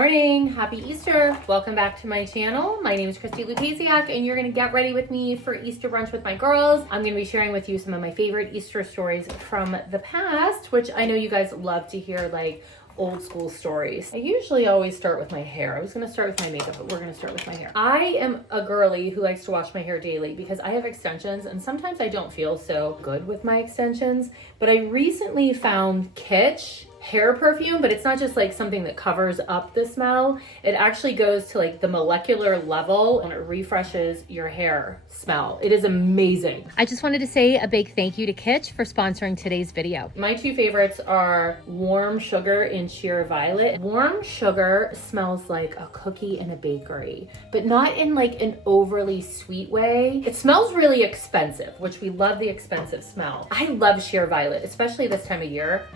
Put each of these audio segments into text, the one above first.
morning, happy Easter. Welcome back to my channel. My name is Christi Lukasiak and you're gonna get ready with me for Easter brunch with my girls. I'm gonna be sharing with you some of my favorite Easter stories from the past, which I know you guys love to hear, like old school stories. I usually always start with my hair. I was gonna start with my makeup, but we're gonna start with my hair. I am a girly who likes to wash my hair daily because I have extensions and sometimes I don't feel so good with my extensions, but I recently found Kitsch hair perfume, but it's not just like something that covers up the smell. It actually goes to like the molecular level and it refreshes your hair smell. It is amazing. I just wanted to say a big thank you to Kitsch for sponsoring today's video. My two favorites are Warm Sugar and Sheer Violet. Warm Sugar smells like a cookie in a bakery, but not in like an overly sweet way. It smells really expensive, which we love the expensive smell. I love Sheer Violet, especially this time of year.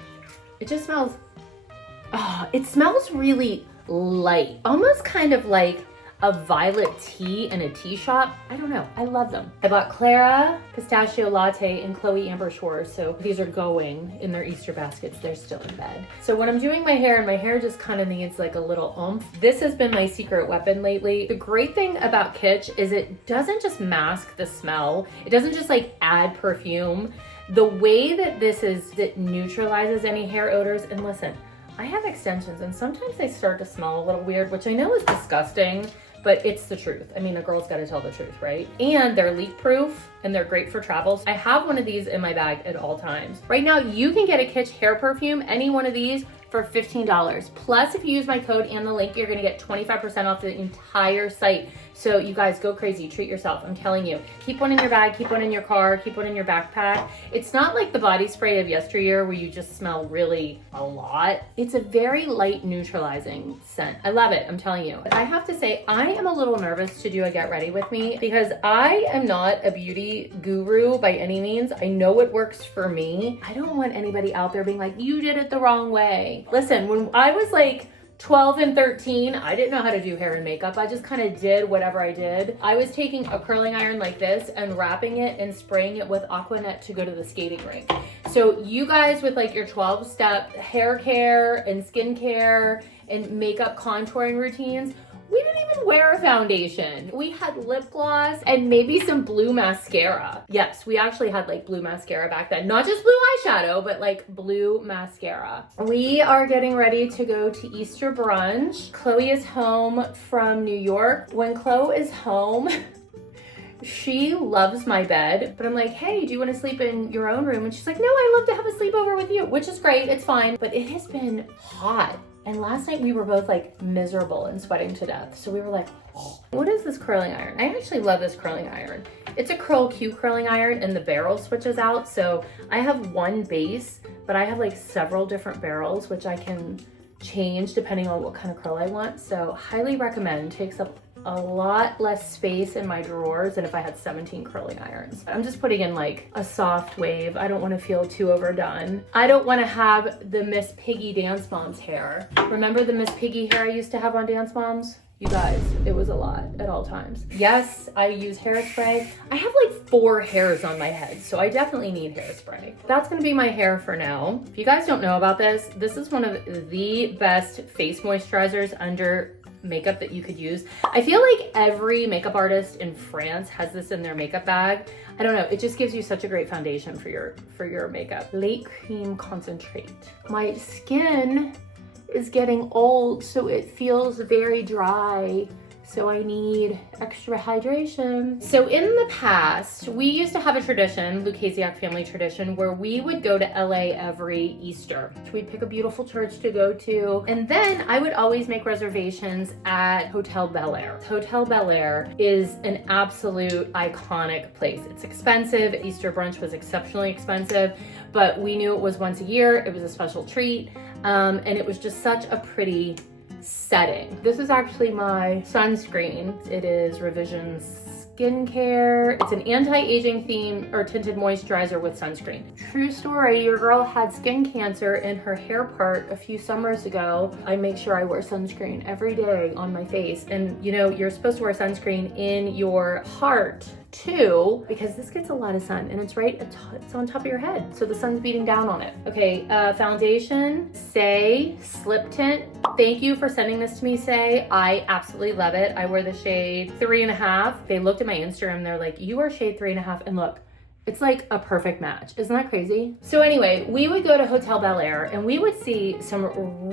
It just smells, it smells really light, almost kind of like a violet tea in a tea shop. I don't know, I love them. I bought Clara Pistachio Latte and Chloe Amber Shores, so these are going in their Easter baskets. They're still in bed. So when I'm doing my hair and my hair just kind of needs like a little oomph, this has been my secret weapon lately. The great thing about Kitsch is it doesn't just mask the smell. It doesn't just like add perfume. The way that this is, that neutralizes any hair odors, and listen, I have extensions and sometimes they start to smell a little weird, which I know is disgusting, but it's the truth. I mean, a girl's gotta tell the truth, right? And they're leak proof and they're great for travels. I have one of these in my bag at all times. Right now, you can get a Kitsch hair perfume, any one of these, for $15. Plus, if you use my code and the link, you're gonna get 25% off the entire site. So you guys go crazy, treat yourself, I'm telling you. Keep one in your bag, keep one in your car, keep one in your backpack. It's not like the body spray of yesteryear where you just smell really a lot. It's a very light neutralizing scent. I love it, I'm telling you. I have to say, I am a little nervous to do a get ready with me because I am not a beauty guru by any means. I know what works for me. I don't want anybody out there being like, you did it the wrong way. Listen, when I was like 12 and 13, I didn't know how to do hair and makeup. I just kind of did whatever I did. I was taking a curling iron like this and wrapping it and spraying it with Aquanet to go to the skating rink. So you guys with like your 12-step hair care and skincare and makeup contouring routines, we didn't even wear a foundation. We had lip gloss and maybe some blue mascara. Yes, we actually had like blue mascara back then. Not just blue eyeshadow, but like blue mascara. We are getting ready to go to Easter brunch. Chloe is home from New York. When Chloe is home, she loves my bed, but I'm like, hey, do you want to sleep in your own room? And she's like, no, I love to have a sleepover with you, which is great, it's fine. But it has been hot. And last night we were both like miserable and sweating to death. So we were like, oh. What is this curling iron? I actually love this curling iron. It's a Curl Q curling iron and the barrel switches out. So I have one base, but I have like several different barrels, which I can change depending on what kind of curl I want. So highly recommend. Takes up a lot less space in my drawers than if I had 17 curling irons. I'm just putting in like a soft wave. I don't want to feel too overdone. I don't want to have the Miss Piggy Dance Moms hair. Remember the Miss Piggy hair I used to have on Dance Moms? You guys, it was a lot at all times. Yes, I use hairspray. I have like 4 hairs on my head, so I definitely need hairspray. That's gonna be my hair for now. If you guys don't know about this, this is one of the best face moisturizers under makeup that you could use. I feel like every makeup artist in France has this in their makeup bag. I don't know, it just gives you such a great foundation for your makeup. Late Cream Concentrate. My skin is getting old, so it feels very dry. So I need extra hydration. So in the past, we used to have a tradition, Lukasiak family tradition, where we would go to LA every Easter. We'd pick a beautiful church to go to. And then I would always make reservations at Hotel Bel Air. Hotel Bel Air is an absolute iconic place. It's expensive. Easter brunch was exceptionally expensive, but we knew it was once a year. It was a special treat. And it was just such a pretty setting. This is actually my sunscreen. It is Revision Skincare. It's an anti-aging theme or tinted moisturizer with sunscreen. True story, your girl had skin cancer in her hair part a few summers ago. I make sure I wear sunscreen every day on my face. And you know, you're supposed to wear sunscreen in your heart 2, because this gets a lot of sun and it's it's on top of your head. So the sun's beating down on it. Okay, foundation, Say, Slip Tint. Thank you for sending this to me, Say. I absolutely love it. I wear the shade 3.5. They looked at my Instagram, they're like, you are shade 3.5, and look, it's like a perfect match. Isn't that crazy? So anyway, we would go to Hotel Bel Air and we would see some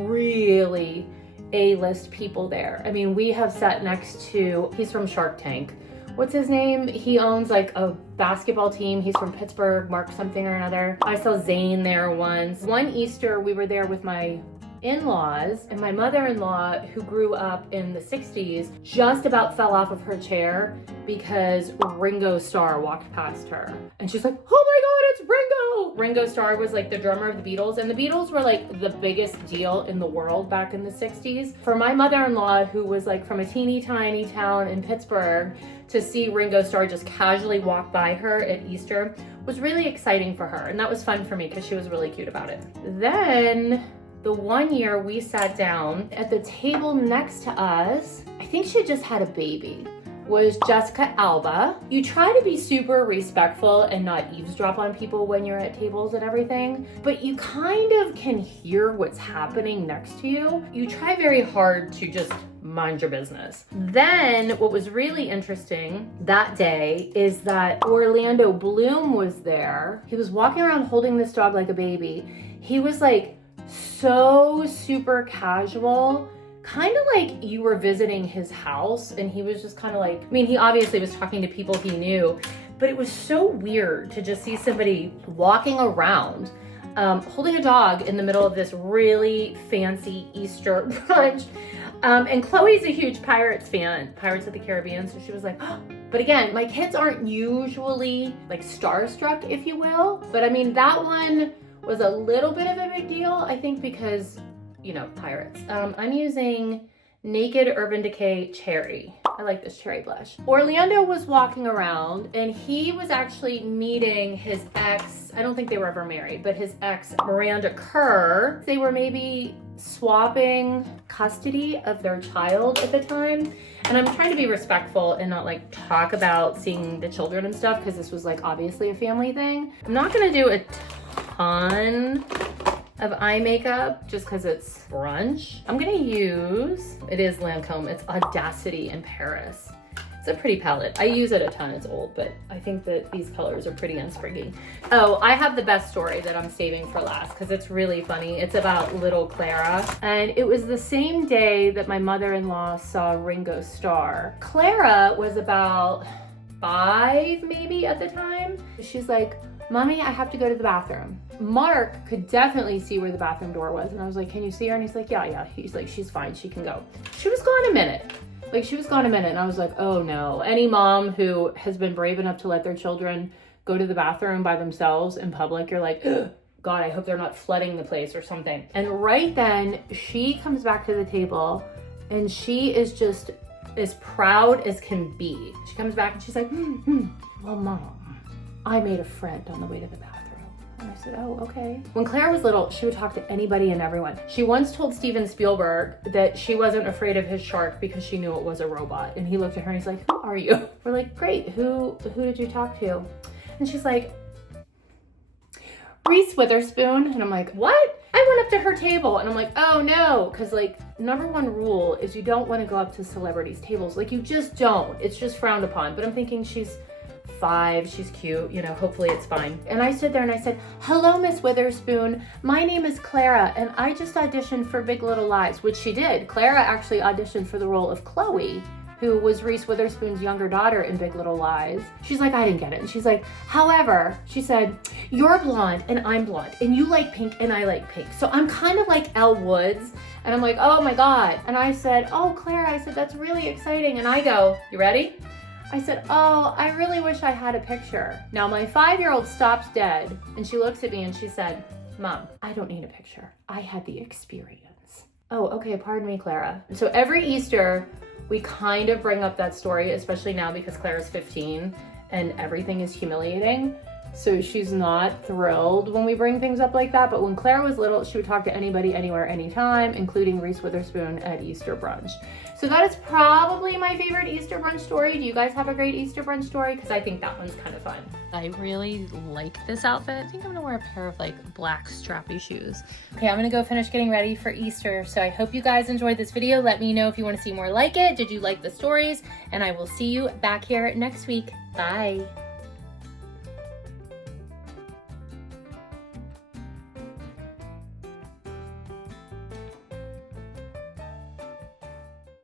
really A-list people there. I mean, we have sat next to, he's from Shark Tank. What's his name? He owns like a basketball team. He's from Pittsburgh, Mark something or another. I saw Zayn there once. One Easter, we were there with my in-laws, and my mother-in-law, who grew up in the 60s, just about fell off of her chair because Ringo Starr walked past her. And she's like, oh my God, it's Ringo! Ringo Starr was like the drummer of the Beatles, and the Beatles were like the biggest deal in the world back in the 60s. For my mother-in-law, who was like from a teeny tiny town in Pittsburgh, to see Ringo Starr just casually walk by her at Easter was really exciting for her. And that was fun for me because she was really cute about it. Then the one year we sat down at the table next to us, I think she just had a baby, was Jessica Alba. You try to be super respectful and not eavesdrop on people when you're at tables and everything, but you kind of can hear what's happening next to you. You try very hard to just mind your business. Then what was really interesting that day is that Orlando Bloom was there. He was walking around holding this dog like a baby. He was like so super casual, kind of like you were visiting his house, and he was just kind of like, I mean, he obviously was talking to people he knew, but it was so weird to just see somebody walking around holding a dog in the middle of this really fancy Easter brunch. And Chloe's a huge Pirates fan, Pirates of the Caribbean, so she was like, oh. But again, my kids aren't usually like starstruck, if you will, but I mean, that one was a little bit of a big deal, I think, because, you know, pirates. I'm using Naked Urban Decay Cherry. I like this cherry blush. Orlando was walking around and he was actually meeting his ex. I don't think they were ever married, but his ex, Miranda Kerr. They were maybe swapping custody of their child at the time. And I'm trying to be respectful and not like talk about seeing the children and stuff, because this was like obviously a family thing. I'm not gonna do a ton of eye makeup just because it's brunch. I'm gonna use, it is Lancome, it's Audacity in Paris. It's a pretty palette. I use it a ton, it's old, but I think that these colors are pretty unspringy. Oh, I have the best story that I'm saving for last because it's really funny. It's about little Clara. And it was the same day that my mother-in-law saw Ringo Starr. Clara was about 5 maybe at the time. She's like, Mommy, I have to go to the bathroom. Mark could definitely see where the bathroom door was. And I was like, can you see her? And he's like, yeah. He's like, she's fine, she can go. She was gone a minute. And I was like, oh no. Any mom who has been brave enough to let their children go to the bathroom by themselves in public, you're like, God, I hope they're not flooding the place or something. And right then, she comes back to the table and she is just as proud as can be. She comes back and she's like, well, Mom, I made a friend on the way to the bathroom. And I said, oh, okay. When Claire was little, she would talk to anybody and everyone. She once told Steven Spielberg that she wasn't afraid of his shark because she knew it was a robot. And he looked at her and he's like, who are you? We're like, great, who did you talk to? And she's like, Reese Witherspoon. And I'm like, what? I went up to her table and I'm like, oh no. Cause like, number one rule is you don't want to go up to celebrities' tables. Like, you just don't. It's just frowned upon. But I'm thinking she's 5, she's cute, you know, hopefully it's fine. And I stood there and I said, hello, Miss Witherspoon. My name is Clara and I just auditioned for Big Little Lies, which she did. Clara actually auditioned for the role of Chloe, who was Reese Witherspoon's younger daughter in Big Little Lies. She's like, I didn't get it. And she's like, however, she said, you're blonde and I'm blonde and you like pink and I like pink. So I'm kind of like Elle Woods. And I'm like, oh my God. And I said, oh, Clara, I said, that's really exciting. And I go, you ready? I said, oh, I really wish I had a picture. Now my 5-year-old stops dead and she looks at me and she said, Mom, I don't need a picture. I had the experience. Oh, okay, pardon me, Clara. So every Easter, we kind of bring up that story, especially now because Clara's 15 and everything is humiliating. So she's not thrilled when we bring things up like that. But when Claire was little, she would talk to anybody, anywhere, anytime, including Reese Witherspoon at Easter brunch. So that is probably my favorite Easter brunch story. Do you guys have a great Easter brunch story? Because I think that one's kind of fun. I really like this outfit. I think I'm gonna wear a pair of like black strappy shoes. Okay, I'm gonna go finish getting ready for Easter. So I hope you guys enjoyed this video. Let me know if you want to see more like it. Did you like the stories? And I will see you back here next week. Bye.